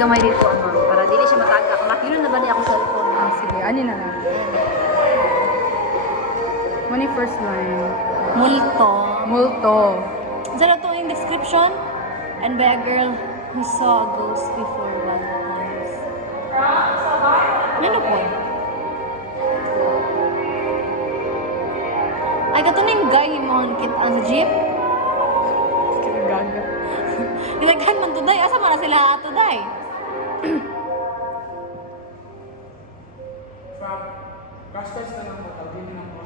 gamay dito ma'am para dili siya matagak. Makino na ba niya ako cellphone ma'am? Sige, ani na lang. Money first line. Multo. Multo. Zero to in description and by a girl who saw a ghost before Valentine's. Ano po? Ay, kato na yung guy yung mga kita sa jeep. Gaga. Nilaghan man today. Asa man na sila today? From Gastos na lang mo, hindi na mo.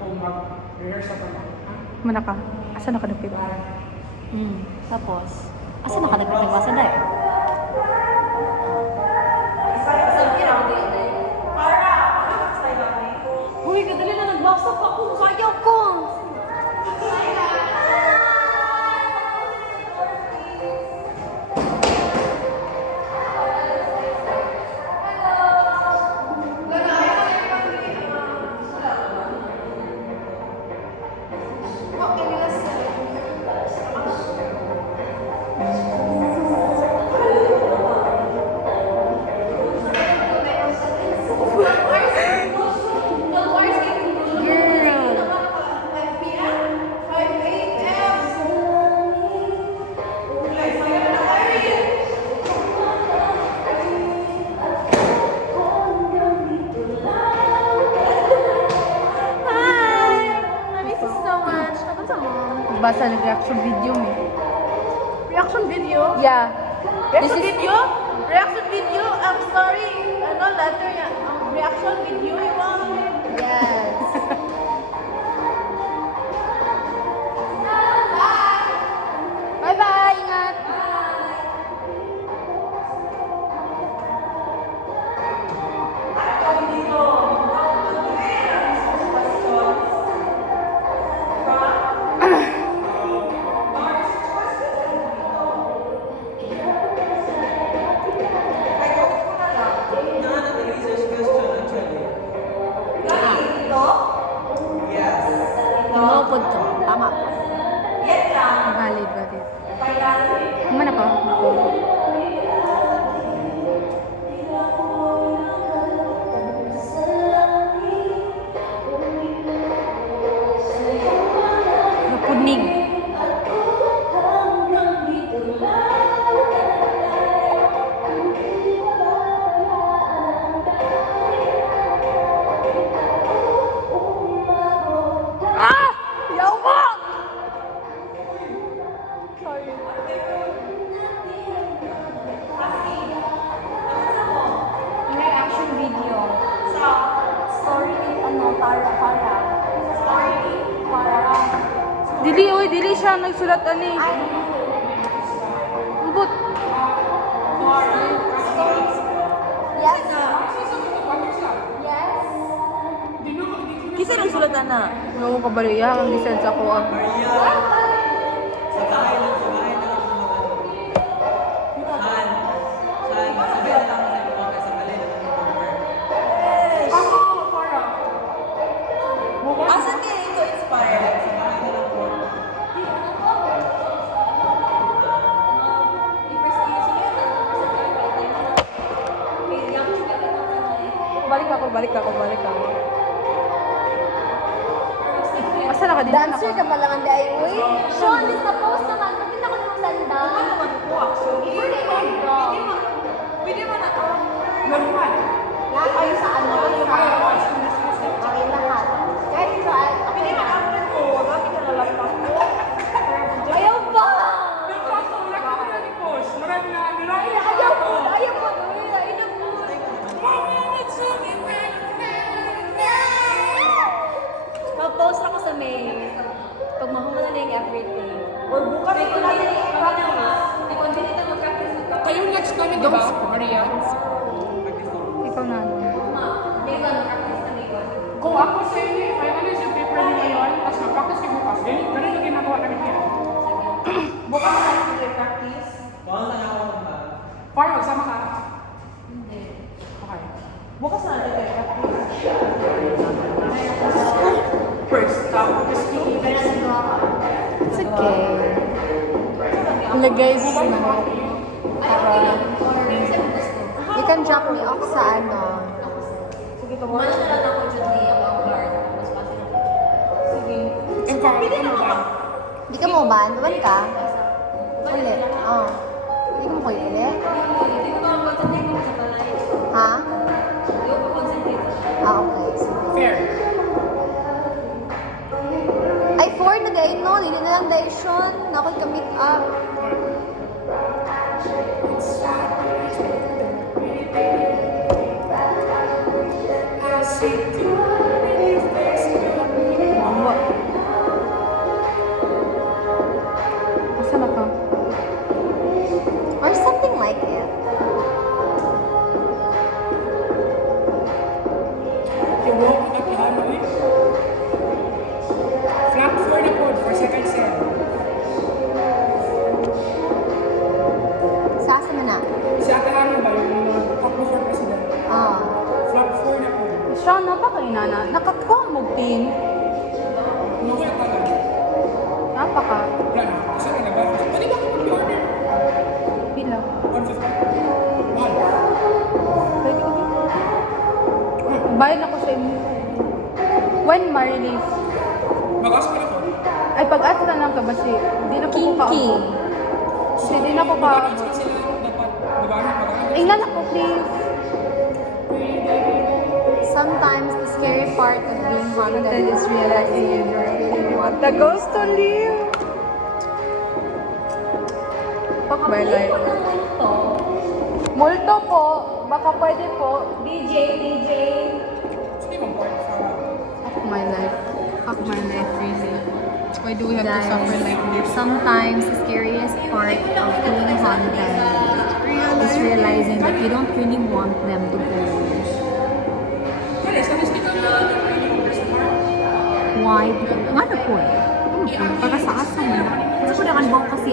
Kung mag-rehearse pa lang. Mana ka? Asa nakadupit? Tapos, asa nakadagdag ng basa day? Uy, kadali na nagbasa pa ako. Sayaw ko. Basa ng reaction video mo. Reaction video? Yeah. Reaction video? Reaction video? I'm sorry. Ano, letter niya. Reaction video yung mga. Yes. Bye-bye! Ingat! No, po to. Tama. Valid, valid. Mana ka? Napunig. Ah! Yawa! Sorry. Reaction video. Sa story ni Tara. Dili, oy, dili siya nagsulat ani. Ubot. Yes. Yes. Kisa nang sulatan na? Oo, kabaliya ang design sa ko. Asan kaya ito inspired? Balik ako. Asa na ka din? Dancer ka pala nga dahil. Wait, Sean, this na post naman. Pagkita ko ng sanda. Pwede mo na. Lahat kayo sa ano, sa okay, lahat. Kahit sa, Pwede mo after ko. Grabe ka na lang pa. ayaw ba? Marami na nilay. Ayaw po. Ayaw po. Mag-post ako sa May. Pag mahuma na yung everything. Or bukas ito natin i-practice. Kayo next namin, di ba? Maria? Ikaw na. Kung ako sa inyo, finalize yung paper mo ngayon, tapos mag-practice kayo bukas. Ganun yung ginagawa namin yan. Bukas natin i-practice. Farrell, sama ka? Hindi. Okay. Bukas natin i-practice. First, tapos It's okay. Wala guys, para drop me off sa ano. Sige ka Wala na lang ako dyan ni ang guard. Mas pati na. Sige. Ikaw, ikaw mo ba? Di ka mo ba? Duwan ka? Uli. Oh. Di ka mo ko uli? Hindi ko concentrate mo sa talay. Ha? Hindi ko concentrate. Ah, okay. Sige. Fair. Ay, 4 na gayon no. Dili na lang direction. Na ako'y ka-meet up. Mama. Asa na ka? Or something like it. You walk up the Hanoi. Flat 4 na po for second set. Sasa mo na. Si Ate Hanoi ba yung top for president? Ah. Flat 4 na po. Siya, napakainana. Nakakuha mo, team. Makuha talaga. Napaka. Wala na. Isa rin na ba? Pwede ba ako mag-order? Pila. 150. Pwede ko dito. Bayan ako sa inyo. When Marilis? Mag-ask ko na po. Ay, pag-asa na lang ka ba si? Hindi na po ko ka. King. Kasi hindi na po ka. Mag-ask sila dapat mag-anak. Ingnan ako, please. Sometimes the scary part of being haunted is realizing you don't really want The ghost to live. Fuck my life. Multo po. Baka pwede po. DJ. Sige mong part sa... Fuck my life. Fuck my life, really. Why do we have to suffer like this? Sometimes the scariest part of being haunted is realizing that you don't really want them to go. Kaya, statistical na lang yung really sa part. Why? Nga na po eh. Ano po? Para sa asa mo. Kasi ko na kasi